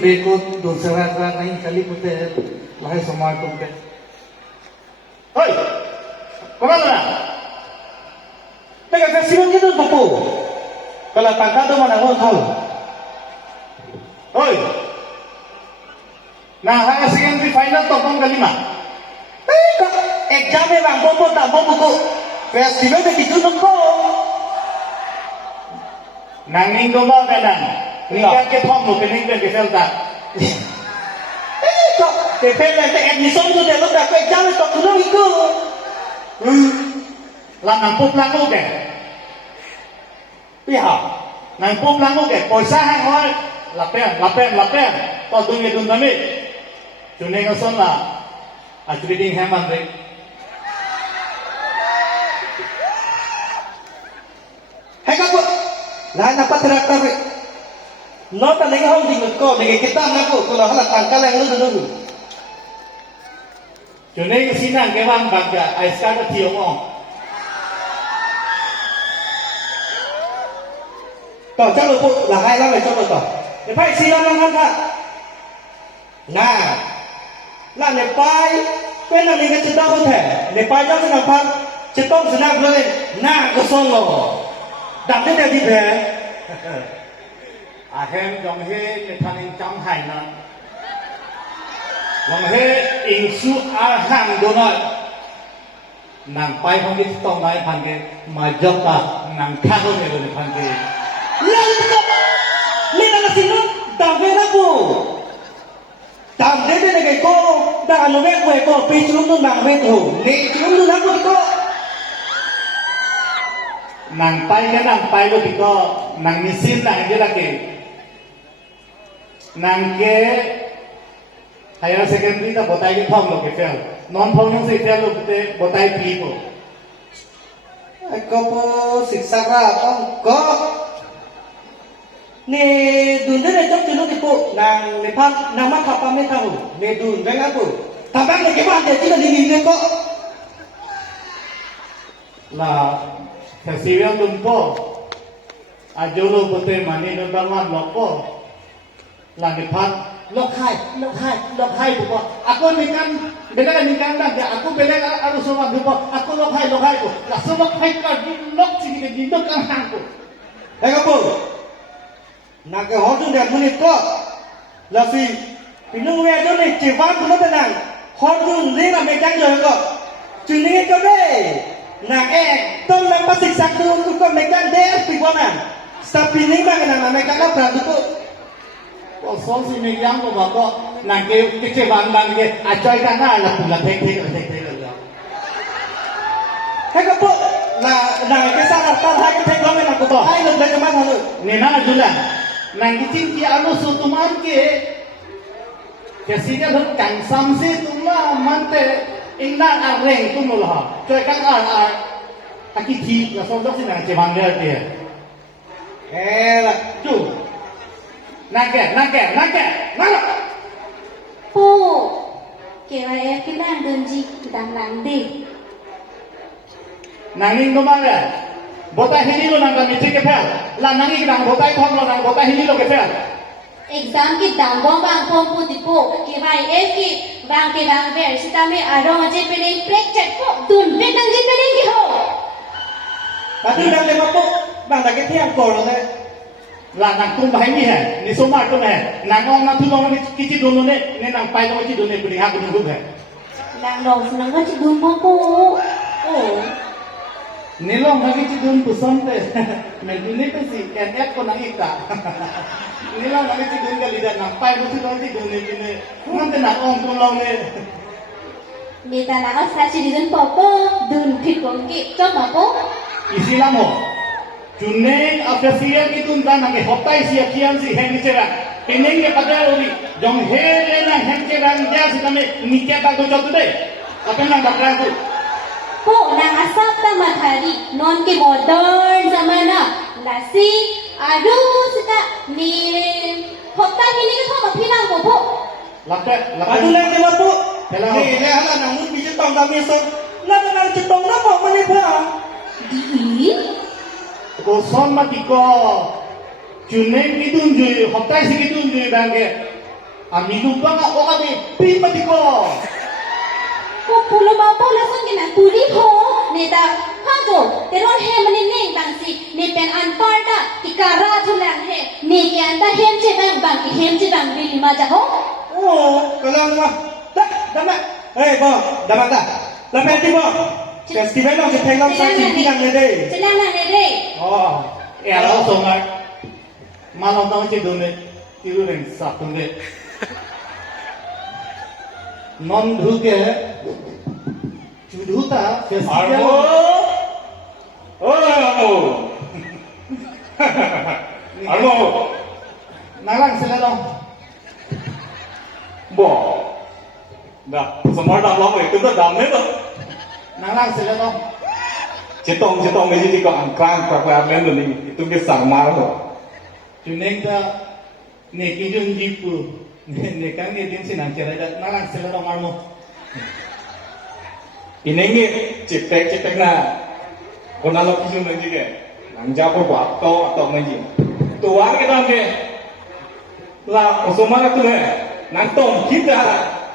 beko dun serasa naik kali putih lahir semua itu putih. Hoi, kemana? Tengah festival gitu buku. Kalau tangka tu mana orang tahu. Hoi, nah hanya secondary final topong kelima. Exam memang bobo tak bobo buku. Festival begitu nunggu. Nanging domba kanan. Nikah ke thom một cái ninh về cái fel ta. Cái fel này cái em đi sống cho để lúc đã quay cháu tập nó đi cơ. Làm nằm bốp lăng luôn kìa. Bây giờ nằm bốp lăng luôn kìa. Bồi xa hai hói. Lặp bèn. Còn tôi nghe đừng tâm ý. Chủ nên có xuân là chủ định hẹn bằng đấy. Hãy các bạn là dapat terakhir. Lo tak lagi hong tinggal kau, lagi kita nak kau, kalau halat angkal yang lu dulu. Jadi sinan kewan bangga, aiskar tu tiong ong. Tao chắc là phụ là hai lắm rồi cho tôi tao. Để phải xin lắm lắm ha. Nah, là để phải, cái là mình cái chuyện đó có thể, để phải cho cái nào phăng, chuyện tốt sự nào lên, nah có xong rồi, đặt cái này đi về. Hem dòng he để thanh in trong hải nè, dòng he in su hàng đồ nè, nàng bay không biết tông bay phan cái mà dọc ta nàng khác hơn người rồi phan cái. Lên cấp, lên là xin luôn, tạm về đó cô, tạm về đây là cái cô, đang nói về quê cô, pi chúng tôi nàng về thủ, nè chúng tôi nàng cô. Nàng bay lo thì có, nàng như xin nàng như là cái. Nangke higher secondary ta botai ke thom lo ke fail non thom nang se fail lo ke botai pli ko Ko po siksaka kong ko ni dun de jok tinu di po nang ni pam nang ma khapa me tahu ni dun beng aku tabang ni ke ba de ti ni ni ko la festival dun po ajolo bote mani no balwan lo po là người phát lok hai của cô, aku nikan bela nikan dah, aku bela aku semua tu aku lok hai ko, lah semua hai kan lok sini di dok ang ko. Hey kapo na ke ho tu de muni ko la si pinung we do ni chi van tu na nang ho tu ni la me jang yo ko chu ni ko de na tong na pasik sak tu ko me jang de pi ko na sa pining ba na me jang la tu Còn số gì mình dám của bà có nàng kêu cái bàn kia chơi cái này là cũng là thế rồi hay các bộ là cái sao là tao hai cái thế đó là của hai lần đây cho mắt thôi nên là dulu nàng cái chính kia alo số tụm ăn kia cái gì cái thằng cảnh sam si tụm mà mante inna areng tụm lo chơi các cái thi là số đó thì nàng chỉ bằng được tiền là chủ Nake. Po, kaya kita ganji dan landi. Nanging kemana? Botai hini lo nang kami cek kepel. Lah nanging nang botai thong lo nang botai hini lo kepel. Exam ki dang bong bang pom pu di po. Kaya ki bang ver. Sita me arong aje pening plek chat po. Tun pe nang je pening ki ho. Tapi nang lema po bang tak ketiang ko lo ne. Là nàng tung bahai ni hai, ni soma tu hai, nàng ong nàng tu long ni kici dulu ni, ni nàng pai long kici dulu ni beri hak dulu hai. Dang dong senang kan ci dun po po. Oh. Ni long nàng kici dulu pusam te, men ni pesi kan ek ko nàng ita. Ni long nàng kici dulu kali dan nàng pai long kici dulu ni, nanti nàng ong tu long ni. Mita na sa ci dun po po, dun phit ko ki cho ma po. Isi lamo. Juneng afasiya ki tun dan nang hotai sia kian si hen cera peneng ke pada ori jong hele na hen cera dia si kame nikah ta ko chotu de apa nang bakran tu Po nang asap ta mathari non ke modern zamana lasi adu sita ni hotai ni ke thoma philang ko po lape Adu lang lema po Hello. Ni le hala nang mun bi tong da mi so na nang tong na po mali pa di ko son ma ti ko juneng ki tun ju hotai si ki tun ju bang ke Aminu pa nga o kami, prima di ko. Ko pulo ba po lason kina puli ho ni da hago teron he mani ning bang si ni pen an parda ikara thulang he ni ke anda hem che bang ki hem che bang di lima ja ho Oh, kalau mah, dah, damat. Bo, damat dah. Lepas tu bo, festival nak kita lakukan sini yang ada. Celang na de Oh, era songar. Malam tang ci done, tiru ren sa tunde. Non dhuke, chudhuta festival. Armo. Nalang sila dong. Bo. Dah, semua dah lama itu dah dah ni tu. Nalang sila dong. Cetong ni jadi kau angkang kakak ni tu ni itu ke sama tu. Juneng ta ne kijun jipu. Ne kang ne din sinan cera da nalang sila dong armo. Ini ni cetek na. Kau nak lagi tu nanti ke? Nangja pun buat atau nanti. Tuan kita ni. Lah, semua tu ni. Nantong kita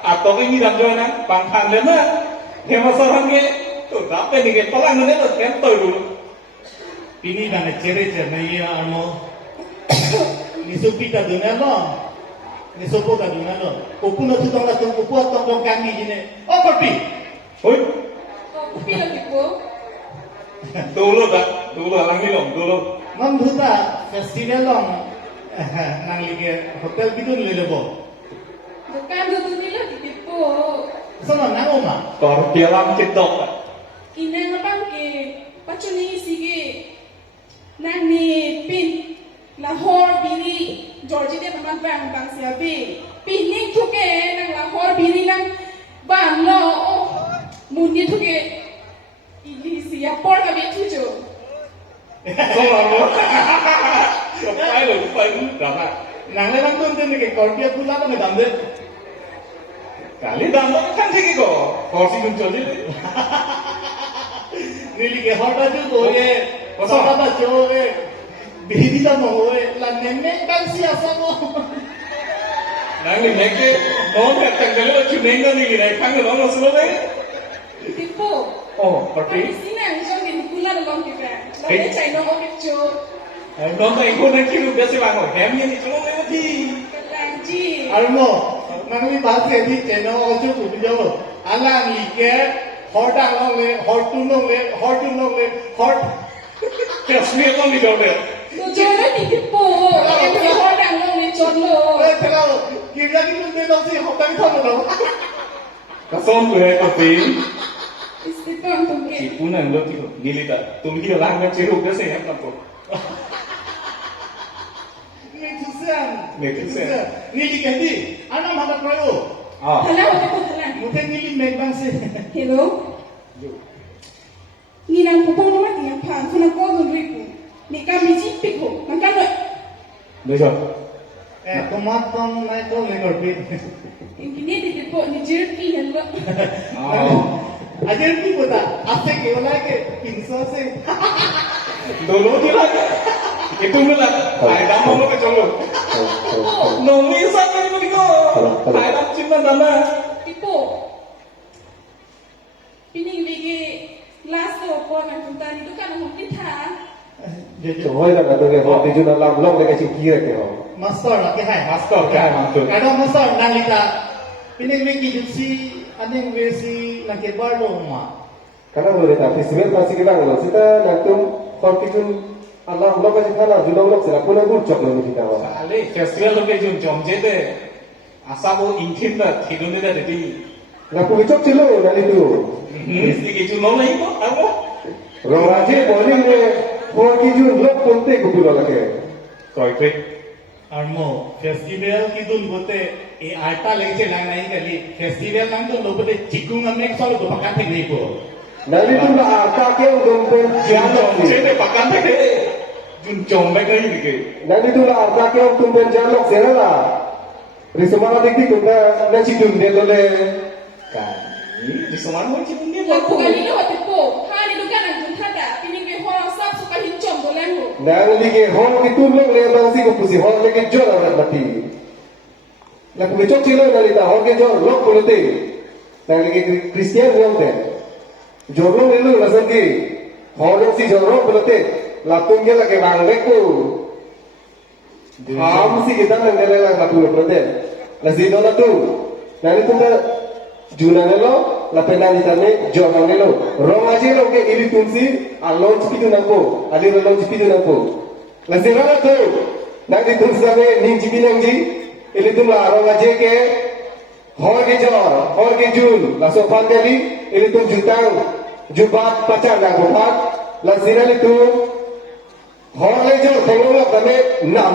atau ini dah jual na. Pangkang le na. Hema seorang ni. Tu dapat ni ke? Tolong ni tu kan tu dulu. Pini da ne cere cere ya armo. Ni supi ta dunia lo. Ni sopo ta dunia lo. Kopu na tu tong la tong kopu tong kang ni jine. Oh, kopi. Oi. Kopi lagi po Dulu dah. Dulu alang ni long. Dulu. Non dhuta festival long. Nang lige hotel bidun le lebo. Bukan dulu ni lagi tipu Sama nang oma. Kau dalam cetok. Inang lapang ke pacuni sige nani pin Lahore biri Georgia de taman bang siapi pin ni thuke nang Lahore biri nang bang lo mundi thuke ili siya por ka be thujo Semua lo. Lepas lo, lepas lo. Dah. Nang le nang tun tun ke korpia pula ta ngam de. Kali dah lo kan sih kau. Kau sih muncul je. Nili ke horta ju go ye. Sota ta jo ye. Bidi ta no ye. La nemme bang sia samo. Nang ni ke, non kat tanggal tu nenga ni ni. Kang lo lo selo deh. tipu Oh, tapi. sinang jong ke kula long ke ba lo de chai no ke jo Non tak ikut nak kira biasa bangun. Hem ni cuma lagi. kalanji Armo. Nang ni ba se di cheno o chu ku bi jo. Ala ni ke horta long le, hortu long le, hortu long le, hort. Kashmir lo ni jodoh. lo jo na tipu em ke ho dang long ni chon lo Eh, kalau kita ni tun de dong si horta ni thon lo. Kasih tu tapi. Istipang tungke Ibu nang lo tu gili tak. Tu gili lang nak ceru biasa hem tak. Netizen. Ni di kandi. Ana mata kroyo. Ah. hala ho tipu hala Mungkin ni megbang se. hello ni nang pupong naman niya pa kuna ko ngri ko ni kami ji piko nang kalo Besok. Eh, tomat tong nai to le korpi. ingini di tipu ni jirki hello Ah. Ajar ki bota. Aste ke wala ke pinso se. Dulu tu lah. Itu mula. Ada mau ke jolo. Nongi sana ni mereka. Ada cuma dana. tipu pining lagi last ko ko nang kunta ni tu kan mo kita Choi là tôi cái họ thì chúng ta làm lông cái chữ kia kìa. Master la ke hai. Masker kan mantu. Kada master nalita. Pining me ki jutsi aning vesi na ke barlo ma. Karena boleh tak festival pasti kita nggak kita nantum kalau kita Allah lông cái chữ là chúng ta lông sẽ là punya gurcok lagi kita. Ale festival lo ke jom jom je de. Asa bo inkin dah tidur ni dah jadi. Nggak punya cok cilo nanti itu. Mesti ke jom lagi ko. Apa? Orang aja boleh ni kalau kita lông ponte kumpul lagi. Koi koi. Armo festival ki dun bote e arta lege lang nai kali festival nang dun lobote chikung amne solo do pakat thek nei ko. Nanti itu lah apa kau dompet Jom jalan jom je de pakan de. Jun jom baik lagi ni ke. Nanti itu lah apa kau dompet jalan sana lah. Risma nanti kita nanti dunia le. Kan. Di semua mo cipun ni. la ko ni ho tipu ha ni tu kan nang kunta da pining ke ho sab suka hinchom bolan ho Nanti ke hong itu lông le bangsi kupusi hong le ke jual orang mati. Laku becok sila nalita horge jor lok puluti. Nalagi Kristian buang deh. Jorong itu lasan ki. Horong si jorong puluti. Latung dia lagi banglek tu. Ham si kita nanggalai lah laku puluti. Lasi dona tu. Nani tu dah juna nelo. Lapena di sana jorong nelo. Rong aja lo ke ili tumsi. Alon cipi tu nampu. Adi alon cipi tu nampu. Lasi rana tu. Nang di tumsi sana ning cipi nangji. Ili tu lah rong aja ke. Horge jor, horge jul, laso pandeli, ili tu jutang, jubat pacar nang bupat, lasina itu, horge jor, tengok lah kami, nam